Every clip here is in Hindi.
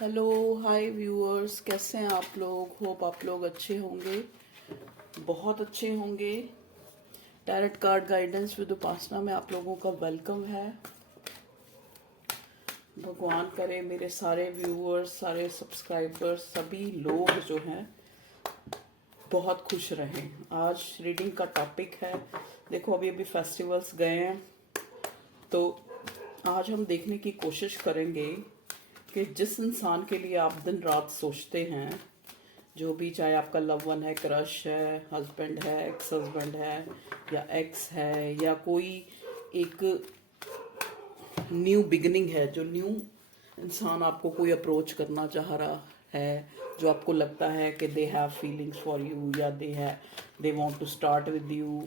हेलो हाय व्यूअर्स, कैसे हैं आप लोग। होप आप लोग अच्छे होंगे, बहुत अच्छे होंगे। टैरेट कार्ड गाइडेंस विद उपासना में आप लोगों का वेलकम है। भगवान करे मेरे सारे व्यूअर्स, सारे सब्सक्राइबर्स, सभी लोग जो हैं बहुत खुश रहें। आज रीडिंग का टॉपिक है, देखो अभी अभी फेस्टिवल्स गए हैं, तो आज हम देखने की कोशिश करेंगे कि जिस इंसान के लिए आप दिन रात सोचते हैं, जो भी, चाहे आपका लव वन है, क्रश है, हस्बैंड है, एक्स हस्बैंड है, या एक्स है, या कोई एक न्यू बिगिनिंग है, जो न्यू इंसान आपको कोई अप्रोच करना चाह रहा है, जो आपको लगता है कि they have feelings for you, या they want to start with you.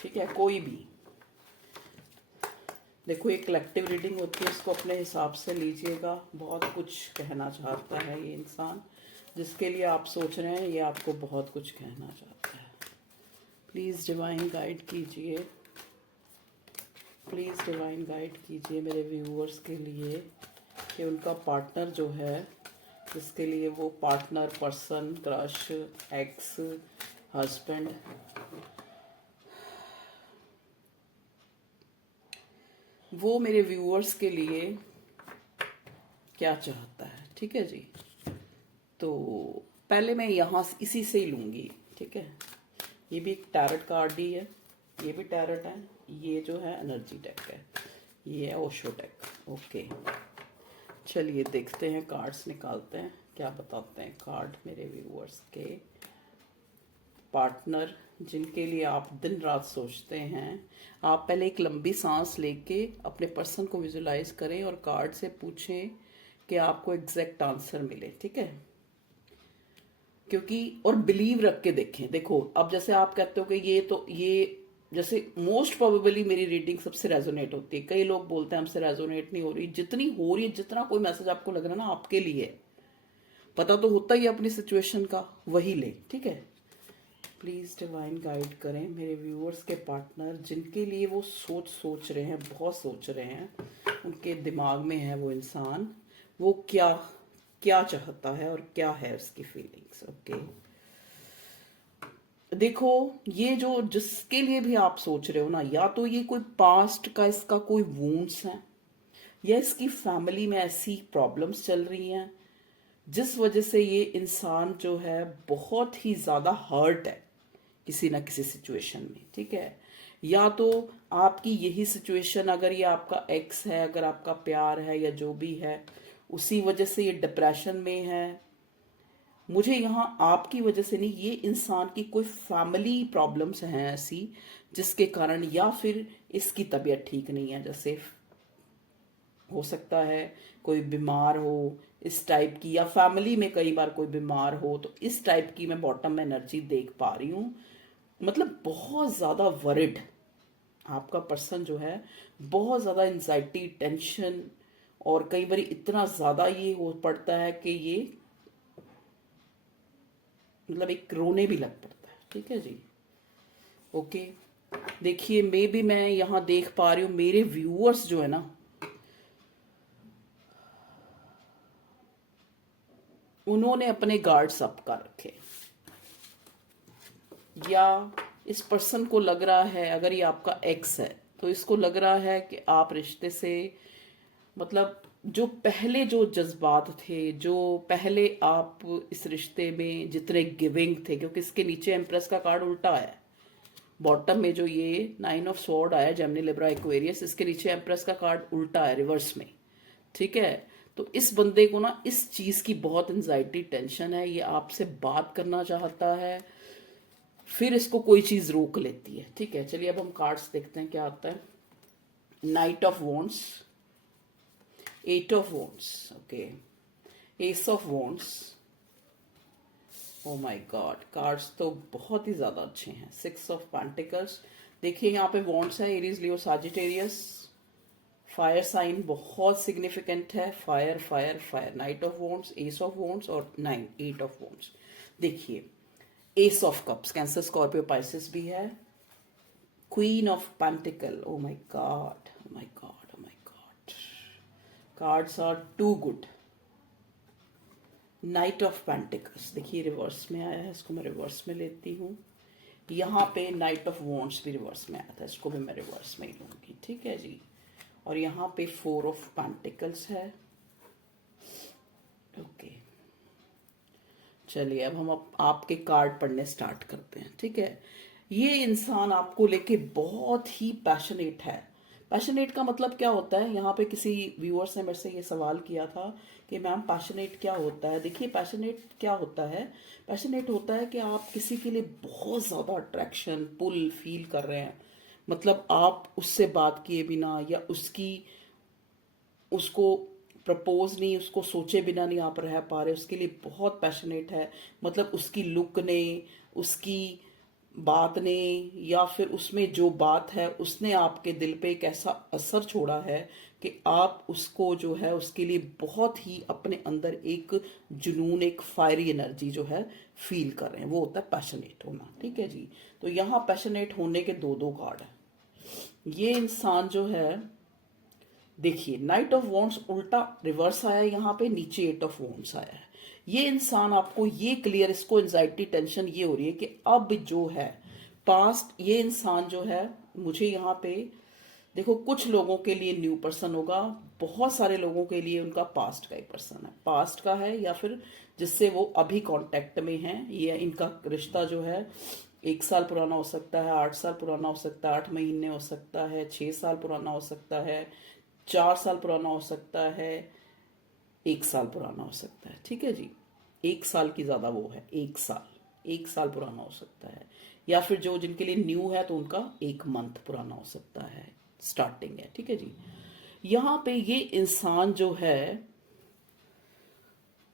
ठीक है, कोई भी। देखो ये कलेक्टिव रीडिंग होती है, इसको अपने हिसाब से लीजिएगा। बहुत कुछ कहना चाहता है ये इंसान, जिसके लिए आप सोच रहे हैं, ये आपको बहुत कुछ कहना चाहता है। प्लीज़ डिवाइन गाइड कीजिए, प्लीज़ डिवाइन गाइड कीजिए मेरे व्यूअर्स के लिए कि उनका पार्टनर जो है, जिसके लिए वो partner, person, crush, x, husband, वो मेरे व्यूअर्स के लिए क्या चाहता है। ठीक है जी, तो पहले मैं यहाँ इसी से ही लूँगी। ठीक है, ये भी एक टैरट कार्ड ही है, ये भी टैरट है, ये जो है एनर्जी डेक है, ये है ओशो डेक। ओके, चलिए देखते हैं, कार्ड्स निकालते हैं, क्या बताते हैं कार्ड मेरे व्यूअर्स के पार्टनर, जिनके लिए आप दिन रात सोचते हैं। आप पहले एक लंबी सांस लेके अपने पर्सन को विजुलाइज करें और कार्ड से पूछें कि आपको एग्जैक्ट आंसर मिले। ठीक है, क्योंकि और बिलीव रख के देखें। देखो अब जैसे आप कहते हो कि ये जैसे मोस्ट प्रोबेबली मेरी रीडिंग सबसे रेजोनेट होती है। कई लोग बोलते हैं हमसे रेजोनेट नहीं हो रही, जितनी हो रही है, जितना कोई मैसेज आपको लग रहा है ना आपके लिए, पता तो होता ही है अपनी सिचुएशन का, वही ले। ठीक है, प्लीज़ डिवाइन गाइड करें मेरे व्यूअर्स के पार्टनर, जिनके लिए वो सोच रहे हैं, बहुत सोच रहे हैं, उनके दिमाग में है वो इंसान, वो क्या क्या चाहता है और क्या है उसकी फीलिंग्स। ओके, देखो ये जो जिसके लिए भी आप सोच रहे हो ना, या तो ये कोई पास्ट का इसका कोई वूंड्स है, या इसकी फैमिली में ऐसी प्रॉब्लम्स चल रही हैं जिस वजह से ये इंसान जो है बहुत ही ज़्यादा हर्ट है किसी ना किसी सिचुएशन में। ठीक है, या तो आपकी यही सिचुएशन, अगर ये आपका एक्स है, अगर आपका प्यार है या जो भी है, उसी वजह से ये डिप्रेशन में है। मुझे यहाँ आपकी वजह से नहीं, ये इंसान की कोई फैमिली प्रॉब्लम्स हैं ऐसी जिसके कारण, या फिर इसकी तबीयत ठीक नहीं है, जैसे हो सकता है कोई बीमार हो इस टाइप की, या फैमिली में कई बार कोई बीमार हो, तो इस टाइप की मैं बॉटम में एनर्जी देख पा रही हूँ। मतलब बहुत ज़्यादा वरिड आपका पर्सन जो है, बहुत ज़्यादा एंजाइटी, टेंशन, और कई बार इतना ज़्यादा ये हो पड़ता है कि ये मतलब एक रोने भी लग पड़ता है। ठीक है जी, ओके। देखिए मैं यहाँ देख पा रही हूँ मेरे व्यूअर्स जो है ना, उन्होंने अपने गार्ड्स अप कर रखे, या इस पर्सन को लग रहा है, अगर ये आपका एक्स है तो इसको लग रहा है कि आप रिश्ते से, मतलब जो पहले जो जज्बात थे, जो पहले आप इस रिश्ते में जितने गिविंग थे, क्योंकि इसके नीचे एम्प्रेस का कार्ड उल्टा है, बॉटम में जो ये 9 ऑफ स्वॉर्ड आया, जेमिनी लिब्रा एक्वेरियस, इसके नीचे एम्प्रेस का कार्ड उल्टा है रिवर्स में। ठीक है, तो इस बंदे को ना इस चीज की बहुत एंजाइटी, टेंशन है, ये आपसे बात करना चाहता है, फिर इसको कोई चीज रोक लेती है। ठीक है, चलिए अब हम कार्ड्स देखते हैं क्या आता है। Night of wands, 8 of wands, okay, S of wands, O my God, cards तो बहुत ही ज्यादा अच्छे हैं। 6 ऑफ पेंटिकल्स, देखिए यहाँ पे वॉन्ड्स है, Aries, Leo, Sagittarius, fire sign बहुत सिग्निफिकेंट है, fire fire fire, knight of wands, ace of wands और 9, 8 ऑफ वॉन्ड्स। देखिए ace of cups, Cancer, Scorpio, Pisces भी है, queen of pentacle, oh my God, oh my God, oh my God, cards are too good, knight of pentacles, देखिए रिवर्स में आया है, इसको मैं रिवर्स में लेती हूँ। यहाँ पे नाइट ऑफ वॉन्ड्स भी रिवर्स में आया था, इसको भी मैं रिवर्स में ही लूँगी, ठीक है जी। और यहाँ पे 4 ऑफ पेंटिकल्स है। ओके, चलिए अब हम आपके कार्ड पढ़ने स्टार्ट करते हैं, ठीक है। ये इंसान आपको लेके बहुत ही पैशनेट है। पैशनेट का मतलब क्या होता है, यहाँ पे किसी व्यूअर्स ने मेरे से ये सवाल किया था कि मैम पैशनेट क्या होता है। देखिए पैशनेट क्या होता है, पैशनेट होता है कि आप किसी के लिए बहुत ज़्यादा अट्रैक्शन पुल फील कर रहे हैं। मतलब आप उससे बात किए बिना या उसको प्रपोज नहीं, उसको सोचे बिना नहीं आप रह पा रहे, उसके लिए बहुत पैशनेट है। मतलब उसकी लुक ने, उसकी बात ने, या फिर उसमें जो बात है उसने आपके दिल पे एक ऐसा असर छोड़ा है कि आप उसको जो है उसके लिए बहुत ही अपने अंदर एक जुनून, एक फायरी एनर्जी जो है फील कर रहे हैं। वो होता है पैशनेट होना, ठीक है जी। तो यहाँ पैशनेट होने के दो दो कार्ड है। ये इंसान जो है, देखिए नाइट ऑफ वॉन्ड्स उल्टा रिवर्स आया यहाँ पे, नीचे 8 ऑफ वॉन्ड्स आया है। ये इंसान आपको ये क्लियर, इसको एंजाइटी टेंशन ये हो रही है कि अब जो है पास्ट, ये इंसान जो है मुझे यहाँ पे देखो, कुछ लोगों के लिए न्यू पर्सन होगा, बहुत सारे लोगों के लिए उनका पास्ट का ही पर्सन है, पास्ट का है, या फिर जिससे वो अभी कांटेक्ट में है। ये इनका रिश्ता जो है 1 साल पुराना हो सकता है, 8 साल पुराना हो सकता है, 8 महीने हो सकता है, 6 साल पुराना हो सकता है, 4 साल पुराना हो सकता है, 1 साल पुराना हो सकता है, ठीक है जी। 1 साल की ज्यादा वो है, 1 साल पुराना हो सकता है। या फिर जो जिनके लिए न्यू है तो उनका 1 मंथ पुराना हो सकता है, स्टार्टिंग है, ठीक है जी। यहाँ पे ये इंसान जो है,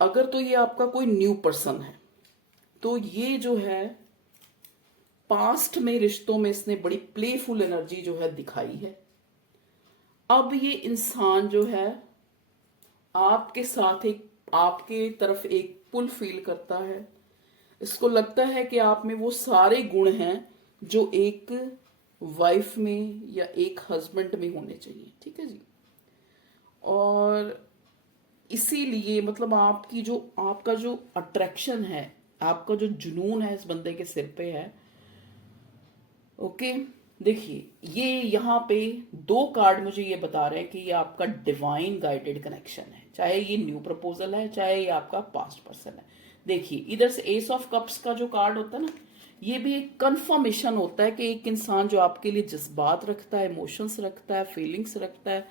अगर तो ये आपका कोई न्यू पर्सन है तो ये जो है पास्ट में रिश्तों में इसने बड़ी प्लेफुल एनर्जी जो है दिखाई है। अब ये इंसान जो है आपके साथ एक, आपके तरफ एक पुल फील करता है। इसको लगता है कि आप में वो सारे गुण हैं जो एक वाइफ में या एक हस्बैंड में होने चाहिए, ठीक है जी। और इसीलिए मतलब आपकी जो, आपका जो अट्रैक्शन है, आपका जो जुनून है इस बंदे के सिर पे है। ओके, देखिए ये यहाँ पे 2 कार्ड मुझे ये बता रहे हैं कि ये आपका डिवाइन गाइडेड कनेक्शन है, चाहे ये न्यू प्रपोजल है, चाहे ये आपका पास्ट पर्सन है। देखिए इधर से एस ऑफ कप्स का जो कार्ड होता है ना, ये भी एक कंफर्मेशन होता है कि एक इंसान जो आपके लिए जज्बात रखता है, इमोशंस रखता है, फीलिंग्स रखता है।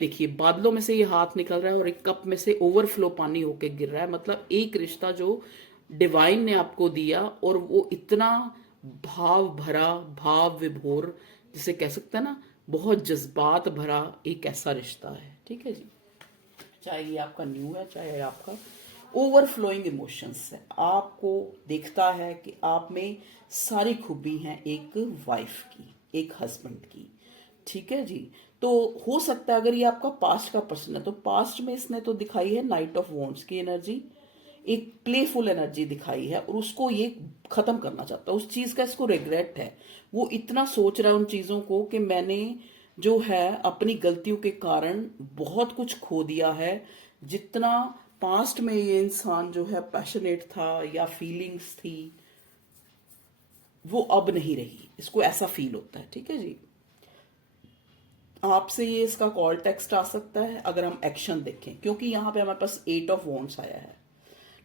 देखिए बादलों में से ये हाथ निकल रहा है और एक कप में से ओवरफ्लो पानी होके गिर रहा है। मतलब एक रिश्ता जो डिवाइन ने आपको दिया, और वो इतना भाव भरा, भाव विभोर जिसे कह सकते हैं ना, बहुत जज्बात भरा एक ऐसा रिश्ता है, ठीक है जी। चाहे ये आपका न्यू है, चाहे आपका ओवरफ्लोइंग इमोशंस है। आपको देखता है कि आप में सारी खूबी हैं एक वाइफ की, एक हस्बैंड की, ठीक है जी। तो हो सकता है अगर ये आपका पास्ट का पर्सन है तो पास्ट में इसने तो दिखाई है नाइट ऑफ वॉन्ड्स की एनर्जी, एक प्लेफुल एनर्जी दिखाई है, और उसको ये खत्म करना चाहता है, उस चीज का इसको रिग्रेट है। वो इतना सोच रहा है उन चीजों को कि मैंने जो है अपनी गलतियों के कारण बहुत कुछ खो दिया है। जितना पास्ट में ये इंसान जो है पैशनेट था या फीलिंग्स थी, वो अब नहीं रही, इसको ऐसा फील होता है, ठीक है जी। आपसे ये इसका कॉल टेक्स्ट आ सकता है अगर हम एक्शन देखें, क्योंकि यहाँ पे हमारे पास 8 ऑफ वॉन्ड्स आया है,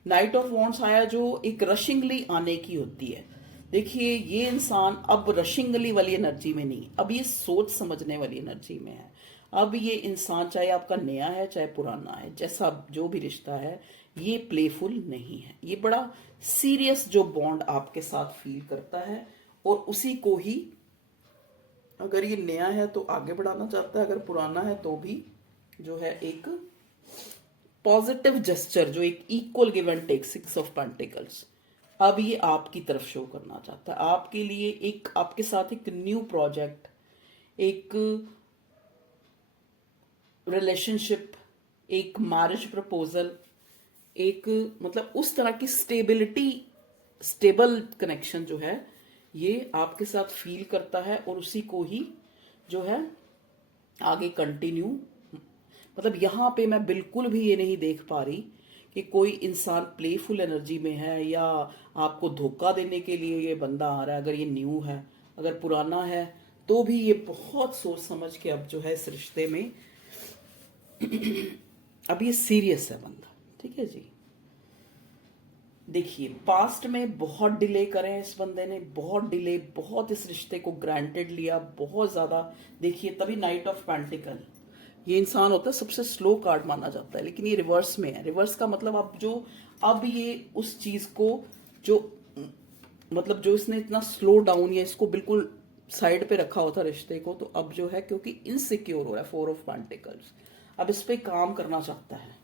नाइट ऑफ वॉन्ड्स आया जो एक रशिंगली आने की होती है। देखिए ये इंसान अब रशिंगली वाली एनर्जी में नहीं, अब ये सोच समझने वाली एनर्जी में है। अब ये इंसान चाहे आपका नया है चाहे पुराना है, जैसा जो भी रिश्ता है, ये प्लेफुल नहीं है, ये बड़ा सीरियस जो बॉन्ड आपके साथ फील करता है, और उसी को ही अगर ये नया है तो आगे बढ़ाना चाहता है, अगर पुराना है तो भी जो है एक पॉजिटिव जेस्चर, जो एक equal give and take, 6 of pentacles, अब ये आपकी तरफ शो करना चाहता है। आपके लिए एक, आपके साथ एक न्यू प्रोजेक्ट, एक रिलेशनशिप, एक मैरिज प्रपोजल, एक मतलब उस तरह की स्टेबिलिटी, स्टेबल कनेक्शन जो है ये आपके साथ फील करता है, और उसी को ही जो है आगे कंटिन्यू, मतलब यहाँ पे मैं बिल्कुल भी ये नहीं देख पा रही कि कोई इंसान प्लेफुल एनर्जी में है या आपको धोखा देने के लिए ये बंदा आ रहा है। अगर ये न्यू है, अगर पुराना है, तो भी ये बहुत सोच समझ के अब जो है इस रिश्ते में अब ये सीरियस है बंदा। ठीक है जी। देखिए, पास्ट में बहुत डिले करे इस बंदे ने, बहुत डिले, बहुत इस रिश्ते को ग्रांटेड लिया, बहुत ज्यादा। देखिए, तभी नाइट ऑफ पेंटिकल, ये इंसान होता है सबसे स्लो कार्ड माना जाता है, लेकिन ये रिवर्स में है। रिवर्स का मतलब अब ये उस चीज को जो मतलब जो इसने इतना स्लो डाउन या इसको बिल्कुल साइड पे रखा होता रिश्ते को, तो अब जो है क्योंकि इनसिक्योर हो रहा है, 4 ऑफ पेंटिकल्स, अब इस पे काम करना चाहता है।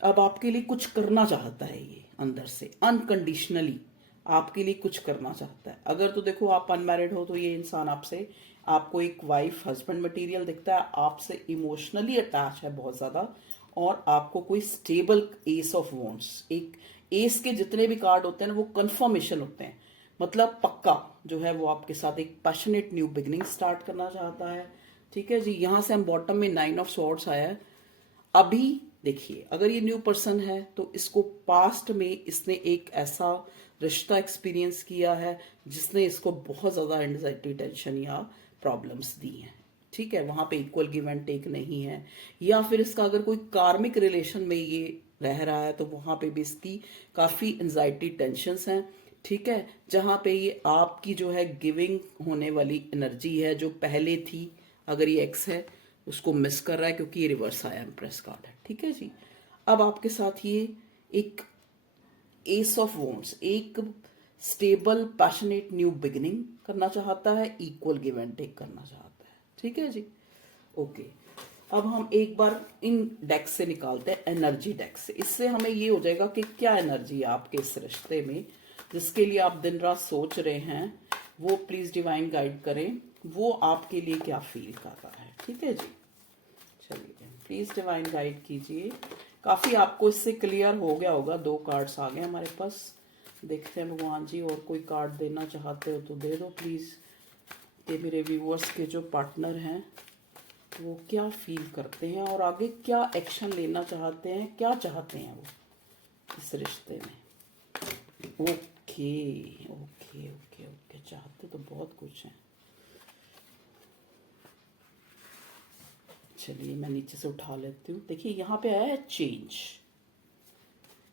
अब आपके लिए कुछ करना चाहता है ये अंदर से, अनकंडीशनली आपके लिए कुछ करना चाहता है। अगर तो देखो आप अनमैरिड हो तो ये इंसान आपसे, आपको एक वाइफ हस्बैंड मटेरियल दिखता है, आपसे इमोशनली अटैच है बहुत ज्यादा, और आपको कोई स्टेबल एस ऑफ वॉन्ट्स, एक एस के जितने भी कार्ड होते हैं ना वो कंफर्मेशन होते हैं, मतलब पक्का जो है वो आपके साथ एक पैशनेट न्यू बिगनिंग स्टार्ट करना चाहता है। ठीक है जी। यहां से हम बॉटम में 9 ऑफ स्वॉर्ड्स आया है। अभी देखिए, अगर ये न्यू पर्सन है तो इसको पास्ट में इसने एक ऐसा रिश्ता एक्सपीरियंस किया है जिसने इसको बहुत ज्यादा एंजाइटी, टेंशन या प्रॉब्लम्स दी हैं। ठीक है, वहां पे इक्वल गिव एंड टेक नहीं है, या फिर इसका अगर कोई कार्मिक रिलेशन में ये रह रहा है तो वहां पे भी इसकी काफी एंजाइटी, टेंशन्स हैं। ठीक है, जहां पे ये आपकी जो है गिविंग होने वाली एनर्जी है जो पहले थी, अगर ये एक्स है उसको मिस कर रहा है क्योंकि ये रिवर्स आया, एम्प्रेस कार्ड है। ठीक है जी। अब आपके साथ ये एक एस ऑफ वॉन्ड्स, एक स्टेबल पैशनेट न्यू बिगिनिंग करना चाहता है, इक्वल गिव एंड टेक करना चाहता है। ठीक है जी। ओके, अब हम एक बार इन डेक्स से निकालते हैं, एनर्जी डेक्स से। इससे हमें ये हो जाएगा कि क्या एनर्जी है आपके इस रिश्ते में, जिसके लिए आप दिन रात सोच रहे हैं, वो प्लीज डिवाइन गाइड करें, वो आपके लिए क्या फील कर रहा है। ठीक है जी। चलिए, प्लीज डिवाइन गाइड कीजिए। काफी आपको इससे क्लियर हो गया होगा, 2 कार्ड्स आ गए हमारे पास। देखते हैं भगवान जी, और कोई कार्ड देना चाहते हो तो दे दो प्लीज, कि मेरे व्यूअर्स के जो पार्टनर हैं वो क्या फील करते हैं और आगे क्या एक्शन लेना चाहते हैं, क्या चाहते हैं वो इस रिश्ते में। ओके ओके ओके ओके, चाहते तो बहुत कुछ है। चलिए, मैं नीचे से उठा लेती हूँ। देखिए, यहाँ पे आया है चेंज,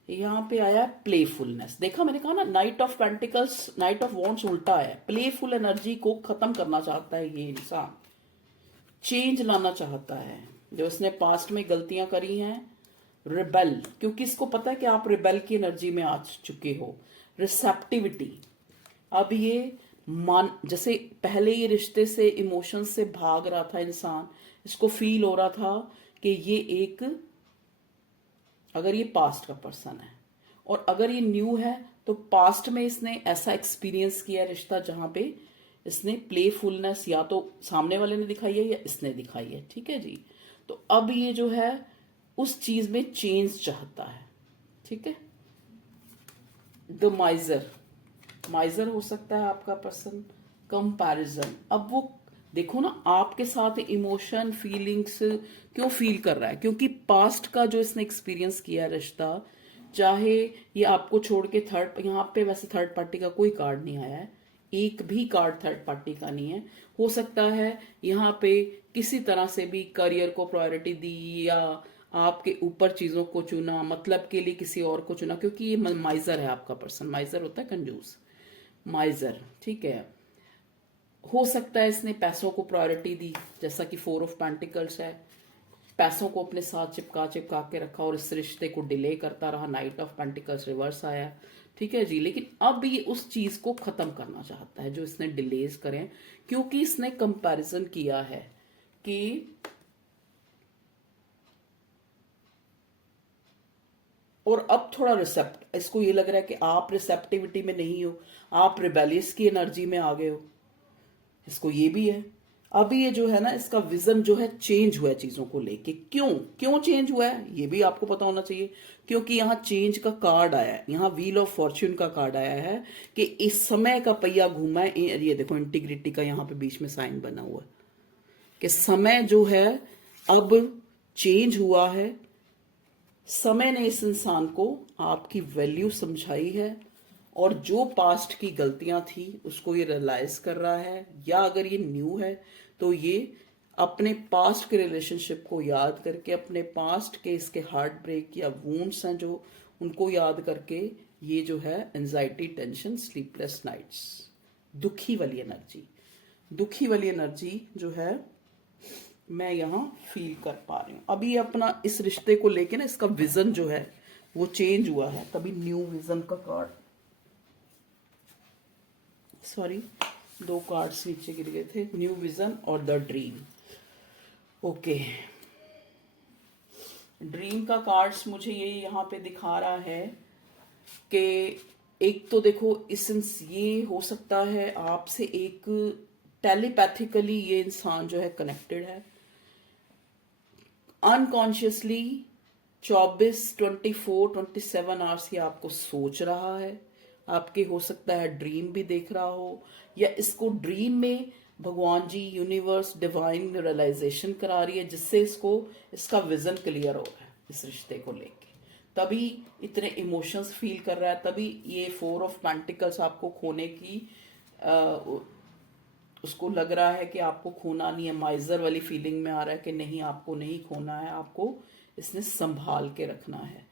यहाँ पे आया है प्लेफुलनेस। देखा, मैंने कहा ना, night of pentacles, night of wands उल्टा है। प्लेफुल एनर्जी को खत्म करना चाहता है ये इंसान, चेंज लाना चाहता है। जो इसने पास्ट में गलतियां करी हैं, रिबेल, क्योंकि इसको पता है कि आप रिबेल की एनर्जी में आ चुके हो। रिसेप्टिविटी, अब ये मान, जैसे पहले ये रिश्ते से, इमोशन से भाग रहा था इंसान, इसको फील हो रहा था कि ये एक, अगर ये पास्ट का पर्सन है और अगर ये न्यू है तो पास्ट में इसने ऐसा एक्सपीरियंस किया रिश्ता जहां पे इसने प्लेफुलनेस या तो सामने वाले ने दिखाई है या इसने दिखाई है। ठीक है जी। तो अब ये जो है उस चीज में चेंज चाहता है। ठीक है। द माइजर, माइजर हो सकता है आपका पर्सन। कंपैरिजन, अब वो देखो ना, आपके साथ इमोशन, फीलिंग्स क्यों फील कर रहा है, क्योंकि पास्ट का जो इसने एक्सपीरियंस किया रिश्ता, चाहे ये आपको छोड़ के थर्ड, यहाँ पे वैसे थर्ड पार्टी का कोई कार्ड नहीं आया है, एक भी कार्ड थर्ड पार्टी का नहीं है। हो सकता है यहाँ पे किसी तरह से भी करियर को प्रायोरिटी दी या आपके ऊपर चीजों को चुना, मतलब के लिए किसी और को चुना, क्योंकि ये माइजर है आपका पर्सन। माइजर होता है कंजूस, माइजर। ठीक है। हो सकता है इसने पैसों को प्रायोरिटी दी, जैसा कि 4 ऑफ पेंटिकल्स है, पैसों को अपने साथ चिपका चिपका के रखा और इस रिश्ते को डिले करता रहा। नाइट ऑफ पेंटिकल्स रिवर्स आया। ठीक है जी। लेकिन अब ये उस चीज को खत्म करना चाहता है जो इसने डिलेज करें, क्योंकि इसने कंपैरिजन किया है कि और अब थोड़ा रिसेप्ट, इसको ये लग रहा है कि आप रिसेप्टिविटी में नहीं हो, आप रिबेलियस की एनर्जी में आ गए हो, इसको ये भी है। अब ये जो है ना, इसका विजन जो है चेंज हुआ है चीजों को लेके। क्यों क्यों चेंज हुआ है ये भी आपको पता होना चाहिए, क्योंकि यहाँ चेंज का कार्ड आया है, यहाँ व्हील ऑफ फॉर्च्यून का कार्ड आया है कि इस समय का पहिया घूमा है। ये देखो, इंटीग्रिटी का यहाँ पे बीच में साइन बना हुआ है कि समय जो है अब चेंज हुआ है, समय ने इस इंसान को आपकी वैल्यू समझाई है, और जो पास्ट की गलतियां थी उसको ये रियलाइज कर रहा है, या अगर ये न्यू है तो ये अपने पास्ट के रिलेशनशिप को याद करके, अपने पास्ट के इसके हार्ट ब्रेक या वूंड्स हैं जो, उनको याद करके ये जो है एंजाइटी, टेंशन, स्लीपलेस नाइट्स, दुखी वाली एनर्जी, दुखी वाली एनर्जी जो है मैं यहाँ फील कर पा रही हूँ। अभी अपना इस रिश्ते को लेके ना इसका विजन जो है वो चेंज हुआ है, तभी न्यू विजन का कार्ड, सॉरी 2 कार्ड्स नीचे गिर गए थे, न्यू विजन और द ड्रीम। ओके, ड्रीम का कार्ड्स मुझे ये यहाँ पे दिखा रहा है कि एक तो देखो ये हो सकता है आपसे एक टेलीपैथिकली ये इंसान जो है कनेक्टेड है, अनकॉन्शियसली 24 आवर्स ये आपको सोच रहा है, आपके हो सकता है ड्रीम भी देख रहा हो, या इसको ड्रीम में भगवान जी, यूनिवर्स, डिवाइन रियलाइजेशन करा रही है, जिससे इसको इसका विजन क्लियर हो रहा है इस रिश्ते को लेके, तभी इतने इमोशंस फील कर रहा है, तभी ये 4 ऑफ पेंटिकल्स आपको खोने की उसको लग रहा है कि आपको खोना नहीं है, माइजर वाली फीलिंग में आ रहा है कि नहीं आपको नहीं खोना है, आपको इसने संभाल के रखना है,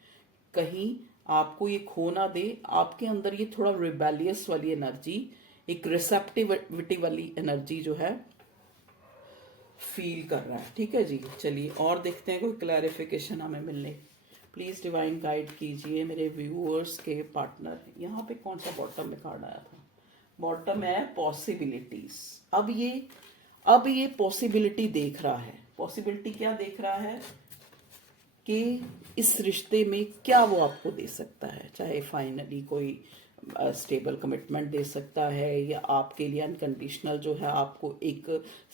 कहीं आपको ये खो ना दे। आपके अंदर ये थोड़ा रिबेलियस वाली एनर्जी, एक रिसेप्टिविटी वाली एनर्जी जो है फील कर रहा है। ठीक है जी, चलिए और देखते हैं कोई क्लैरिफिकेशन हमें मिलने। प्लीज डिवाइन गाइड कीजिए मेरे व्यूअर्स के पार्टनर। यहाँ पे कौन सा बॉटम में कार्ड आया था? बॉटम है पॉसिबिलिटीज। अब ये पॉसिबिलिटी देख रहा है। पॉसिबिलिटी क्या देख रहा है कि इस रिश्ते में क्या वो आपको दे सकता है, चाहे फाइनली कोई स्टेबल कमिटमेंट दे सकता है, या आपके लिए अनकंडीशनल जो है आपको एक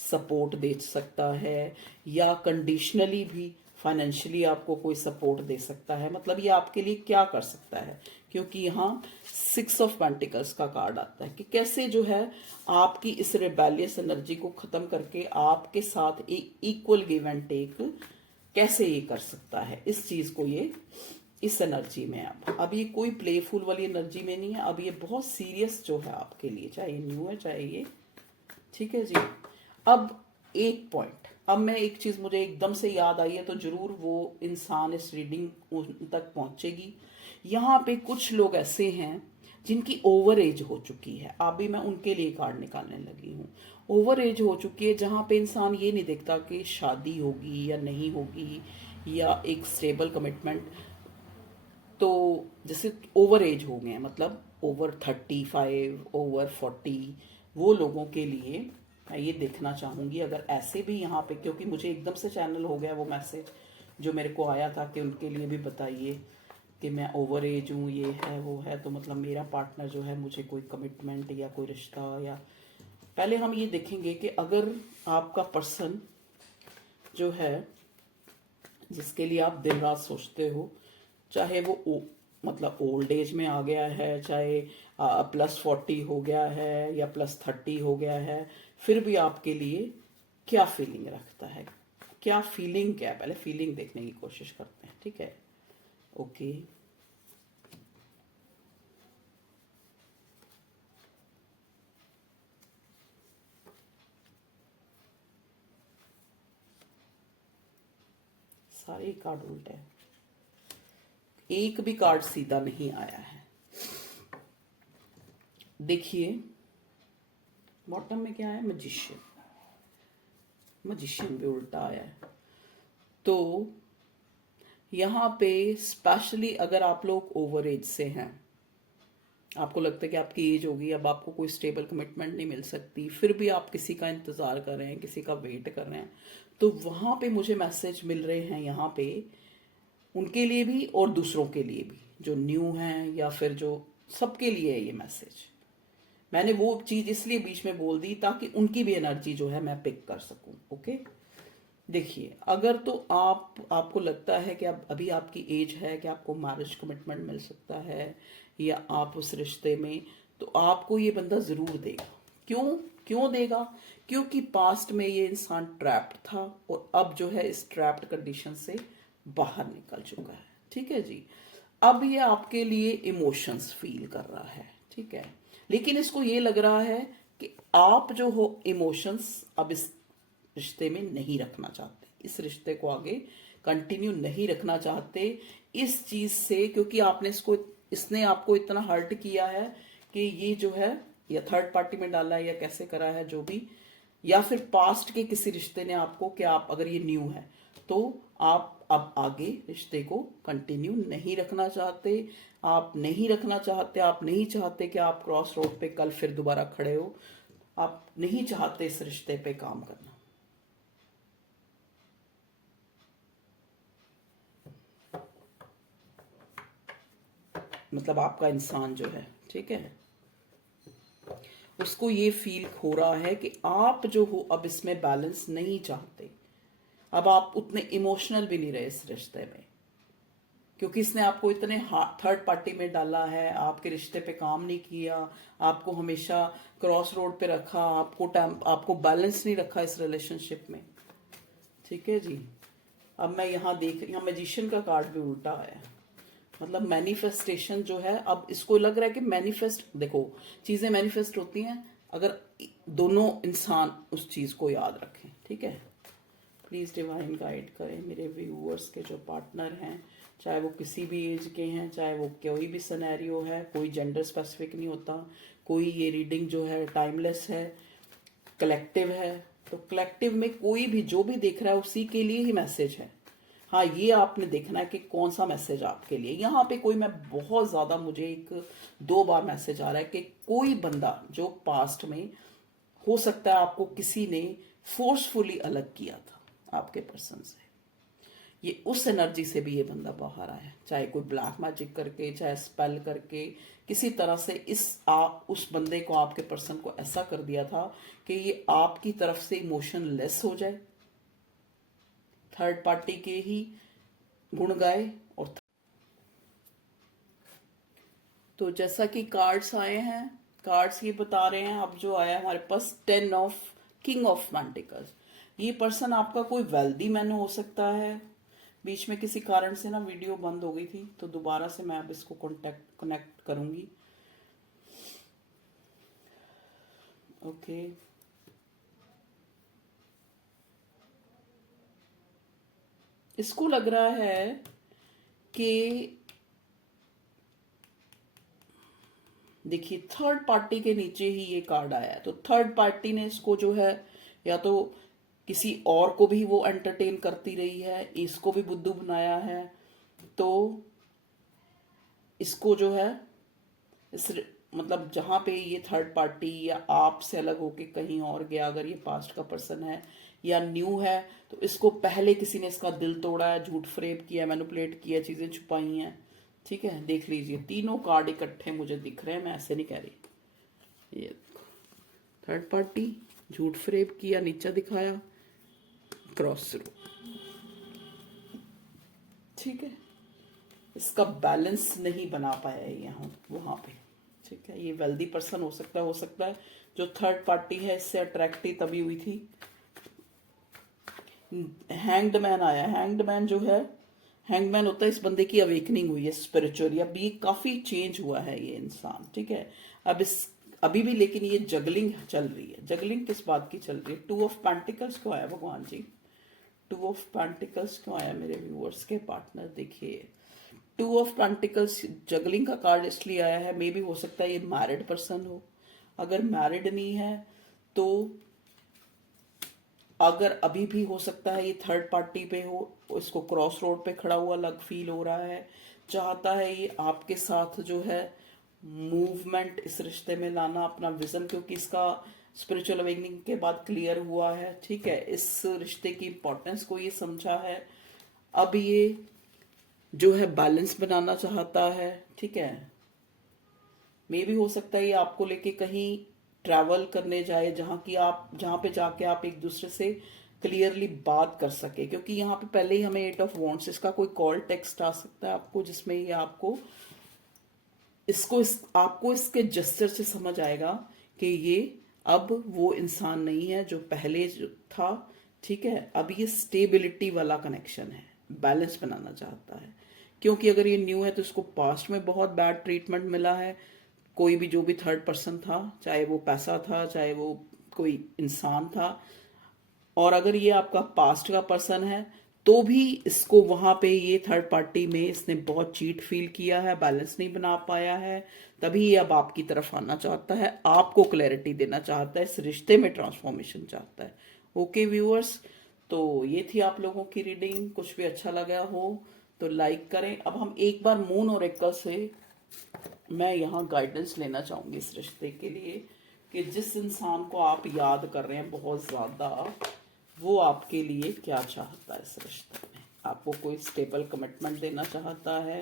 सपोर्ट दे सकता है, या कंडीशनली भी फाइनेंशियली आपको कोई सपोर्ट दे सकता है। मतलब ये आपके लिए क्या कर सकता है, क्योंकि यहाँ 6 ऑफ पेंटिकल्स का कार्ड आता है कि कैसे जो है आपकी इस रिबेलियस एनर्जी को खत्म करके आपके साथ एक इक्वल गिव एंड टेक कैसे ये कर सकता है, इस चीज को ये इस एनर्जी में। अब ये कोई प्लेफुल वाली एनर्जी में नहीं है, अब ये बहुत सीरियस जो है आपके लिए, चाहे ये न्यू है चाहे ये, ठीक है जी। अब एक पॉइंट, अब मैं एक चीज मुझे एकदम से याद आई है, तो जरूर वो इंसान इस रीडिंग तक पहुंचेगी। यहाँ पे कुछ लोग ऐसे हैं जिनकी ओवर एज हो चुकी है, अभी मैं उनके लिए कार्ड निकालने लगी हूँ। ओवर एज हो चुकी है जहाँ पे इंसान ये नहीं देखता कि शादी होगी या नहीं होगी, या एक स्टेबल कमिटमेंट। तो जैसे ओवर एज हो गए, मतलब ओवर 35, ओवर 40, वो लोगों के लिए मैं ये देखना चाहूंगी। अगर ऐसे भी यहाँ पे, क्योंकि मुझे एकदम से चैनल हो गया वो मैसेज जो मेरे को आया था कि उनके लिए भी बताइए कि मैं ओवर एज हूँ, ये है वो है, तो मतलब मेरा पार्टनर जो है मुझे कोई कमिटमेंट या कोई रिश्ता, या पहले हम ये देखेंगे कि अगर आपका पर्सन जो है जिसके लिए आप दिन रात सोचते हो, चाहे वो मतलब ओल्ड एज में आ गया है, चाहे +40 हो गया है या +30 हो गया है, फिर भी आपके लिए क्या फीलिंग रखता है, क्या फीलिंग, क्या है, पहले फीलिंग देखने की कोशिश करते हैं। ठीक है, ओके। सारे कार्ड उल्टे हैं, एक भी कार्ड सीधा नहीं आया है। देखिए बॉटम में क्या है, मैजिशियन। मैजिशियन भी उल्टा आया है। तो यहाँ पे स्पेशली अगर आप लोग ओवर एज से हैं, आपको लगता है कि आपकी एज होगी, अब आपको कोई स्टेबल कमिटमेंट नहीं मिल सकती, फिर भी आप किसी का इंतजार कर रहे हैं, किसी का वेट कर रहे हैं, तो वहां पे मुझे मैसेज मिल रहे हैं यहाँ पे उनके लिए भी और दूसरों के लिए भी, जो न्यू हैं या फिर जो, सबके लिए है ये मैसेज। मैंने वो चीज इसलिए बीच में बोल दी ताकि उनकी भी एनर्जी जो है मैं पिक कर सकूं। ओके, देखिए अगर तो आपको लगता है कि अब अभी आपकी एज है कि आपको मैरिज कमिटमेंट मिल सकता है, या आप उस रिश्ते में, तो आपको ये बंदा जरूर देगा। क्यों देगा? क्योंकि पास्ट में ये इंसान ट्रैप्ड था और अब जो है इस ट्रैप्ड कंडीशन से बाहर निकल चुका है। ठीक है जी। अब ये आपके लिए इमोशंस फील कर रहा है, ठीक है, लेकिन इसको ये लग रहा है कि आप जो हो इमोशंस अब इस रिश्ते में नहीं रखना चाहते, इस रिश्ते को आगे कंटिन्यू नहीं रखना चाहते इस चीज से, क्योंकि इसने आपको इतना हर्ट किया है कि ये जो है, या थर्ड पार्टी में डाला है या कैसे करा है जो भी, या फिर पास्ट के किसी रिश्ते ने आपको, कि आप अगर ये न्यू है तो आप अब आगे रिश्ते को कंटिन्यू नहीं रखना चाहते, आप नहीं रखना चाहते, आप नहीं चाहते कि आप क्रॉस रोड पे कल फिर दोबारा खड़े हो, आप नहीं चाहते इस रिश्ते पे काम करना। मतलब आपका इंसान जो है, ठीक है, उसको ये फील हो रहा है कि आप जो हो अब इसमें बैलेंस नहीं चाहते, अब आप उतने इमोशनल भी नहीं रहे इस रिश्ते में, क्योंकि इसने आपको इतने थर्ड पार्टी में डाला है, आपके रिश्ते पे काम नहीं किया, आपको हमेशा क्रॉस रोड पे रखा, आपको बैलेंस नहीं रखा इस रिलेशनशिप में, ठीक है जी। अब मैं यहाँ मैजिशियन का कार्ड भी उल्टा है, मतलब मैनिफेस्टेशन जो है, अब इसको लग रहा है कि देखो चीजें मैनिफेस्ट होती हैं अगर दोनों इंसान उस चीज को याद रखें, ठीक है। प्लीज डिवाइन गाइड करें मेरे व्यूअर्स के जो पार्टनर हैं, चाहे वो किसी भी एज के हैं, चाहे वो कोई भी सिनेरियो है, कोई जेंडर स्पेसिफिक नहीं होता, कोई ये रीडिंग जो है टाइमलेस है, कलेक्टिव है, तो कलेक्टिव में कोई भी जो भी देख रहा है उसी के लिए ही मैसेज है। हाँ, ये आपने देखना है कि कौन सा मैसेज आपके लिए। यहाँ पे कोई, मैं बहुत ज्यादा, मुझे एक 2 बार मैसेज आ रहा है कि कोई बंदा जो पास्ट में, हो सकता है आपको किसी ने फोर्सफुली अलग किया था आपके पर्सन से, ये उस एनर्जी से भी ये बंदा बाहर आया, चाहे कोई ब्लैक मैजिक करके, चाहे स्पेल करके, किसी तरह से उस बंदे को, आपके पर्सन को ऐसा कर दिया था कि ये आपकी तरफ से इमोशन लेस हो जाए, थर्ड पार्टी के ही गुण गाए। और तो जैसा कि कार्ड्स आए हैं, कार्ड्स ये बता रहे हैं, अब जो आया हमारे पास 10 ऑफ किंग ऑफ पेंटिकल्स, ये पर्सन आपका कोई वेल्दी मैन हो सकता है। बीच में किसी कारण से ना वीडियो बंद हो गई थी, तो दोबारा से मैं अब इसको कनेक्ट करूंगी। ओके, इसको लग रहा है कि देखिए थर्ड पार्टी के नीचे ही ये कार्ड आया है, तो थर्ड पार्टी ने इसको जो है, या तो किसी और को भी वो एंटरटेन करती रही है, इसको भी बुद्धू बनाया है, तो इसको जो है इस मतलब जहां पे ये थर्ड पार्टी या आप से अलग होके कहीं और गया, अगर ये पास्ट का पर्सन है या न्यू है, तो इसको पहले किसी ने इसका दिल तोड़ा है, झूठ फ्रेब किया, मैनिपुलेट किया, चीजें छुपाई हैं, ठीक है। देख लीजिए तीनों कार्ड इकट्ठे मुझे दिख रहे हैं, मैं ऐसे नहीं कह रही। ये थर्ड पार्टी, झूठ फ्रेब किया, नीचा दिखाया, क्रॉस थ्रू, ठीक है। इसका बैलेंस नहीं बना पाया है यहाँ वहां पे, ठीक है। ये वेल्दी पर्सन हो सकता है जो थर्ड पार्टी है इससे अट्रैक्ट ही तभी हुई थी। हैंग्ड मैन आया, हैंग्ड मैन जो है, हैंग्ड मैन होता है इस बंदे की अवेकनिंग हुई है स्पिरिचुअली, अब ये काफी चेंज हुआ है ये इंसान, ठीक है। अभी भी लेकिन ये जगलिंग चल रही है। जगलिंग किस बात की चल रही है? 2 ऑफ पेंटिकल्स क्यों आया भगवान जी? 2 ऑफ पेंटिकल्स क्यों आया मेरे व्यूअर्स के पार्टनर? देखिए 2 ऑफ पेंटिकल्स जगलिंग का कार्ड इसलिए आया है, मे बी हो सकता है ये मैरिड पर्सन हो, अगर मैरिड नहीं है तो, अगर अभी भी हो सकता है ये थर्ड पार्टी पे हो, इसको क्रॉस रोड पे खड़ा हुआ अलग फील हो रहा है, चाहता है ये आपके साथ जो है मूवमेंट इस रिश्ते में लाना, अपना विजन, क्योंकि इसका स्पिरिचुअल अवेकनिंग के बाद क्लियर हुआ है, ठीक है। इस रिश्ते की इंपॉर्टेंस को ये समझा है, अब ये जो है बैलेंस बनाना चाहता है, ठीक है। मे भी हो सकता है ये आपको लेके कहीं ट्रैवल करने जाए, जहां पे जाके आप एक दूसरे से क्लियरली बात कर सके, क्योंकि यहाँ पे पहले ही हमें 8 ऑफ वॉन्ड्स, इसका कोई कॉल टेक्स्ट आ सकता है आपको, जिसमें ये आपको इसके जेस्चर से समझ आएगा कि ये अब वो इंसान नहीं है जो पहले जो था, ठीक है। अब ये स्टेबिलिटी वाला कनेक्शन है, बैलेंस बनाना चाहता है क्योंकि अगर ये न्यू है तो इसको पास्ट में बहुत बैड ट्रीटमेंट मिला है। कोई भी जो भी थर्ड पर्सन था, चाहे वो पैसा था, चाहे वो कोई इंसान था, और अगर ये आपका पास्ट का पर्सन है तो भी इसको वहां पे ये थर्ड पार्टी में इसने बहुत चीट फील किया है, बैलेंस नहीं बना पाया है, तभी ये अब आपकी तरफ आना चाहता है, आपको क्लैरिटी देना चाहता है, इस रिश्ते में ट्रांसफॉर्मेशन चाहता है। ओके व्यूअर्स, तो ये थी आप लोगों की रीडिंग। कुछ भी अच्छा लगा हो तो लाइक करें। अब हम एक बार मून ओरेकल से मैं यहाँ गाइडेंस लेना चाहूंगी इस रिश्ते के लिए, कि जिस इंसान को आप याद कर रहे हैं बहुत ज्यादा, वो आपके लिए क्या चाहता है इस रिश्ते में। आपको कोई स्टेबल कमिटमेंट देना चाहता है,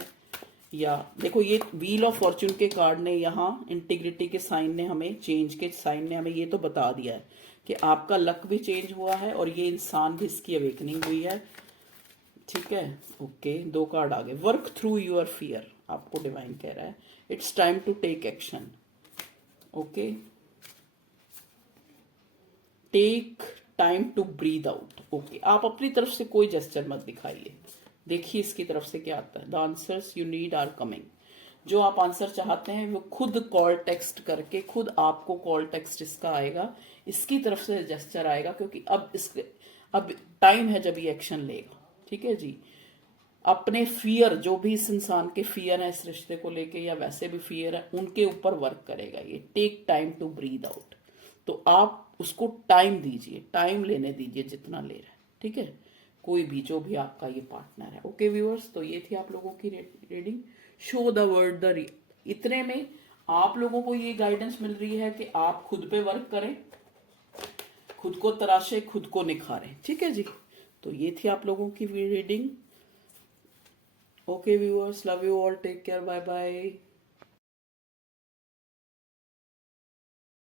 या देखो ये व्हील ऑफ फॉर्च्यून के कार्ड ने यहाँ इंटीग्रिटी के साइन ने हमें, चेंज के साइन ने हमें ये तो बता दिया है कि आपका लक भी चेंज हुआ है और ये इंसान भी, इसकी अवेकनिंग हुई है। ठीक है, ओके, दो कार्ड आ गए। वर्क थ्रू योर फियर, आपको डिवाइन कह रहा है it's time to take action. Okay, take time to breathe out. Okay, आप अपनी तरफ से कोई जेस्चर मत दिखाइए, देखिए इसकी तरफ से क्या आता है। The answers you need are coming. जो आप आंसर चाहते हैं वो खुद कॉल टेक्स्ट करके, खुद आपको कॉल टेक्स्ट इसका आएगा, इसकी तरफ से जेस्चर आएगा, क्योंकि अब टाइम है जब ये एक्शन लेगा। ठीक है जी, अपने फियर, जो भी इस इंसान के फियर है इस रिश्ते को लेके या वैसे भी फियर है, उनके ऊपर वर्क करेगा ये। Take time to breathe out, तो आप उसको टाइम दीजिए, टाइम लेने दीजिए जितना ले रहा है। ठीक है, कोई भी जो भी आपका ये पार्टनर है। ओके व्यूअर्स, तो ये थी आप लोगों की reading. Show the word the, इतने में आप लोगों को ये गाइडेंस मिल रही है कि आप खुद पे वर्क करें, खुद को तराशे, खुद को निखारें। ठीक है जी, तो ये थी आप लोगों की reading. Okay viewers, love you all, take care, bye bye.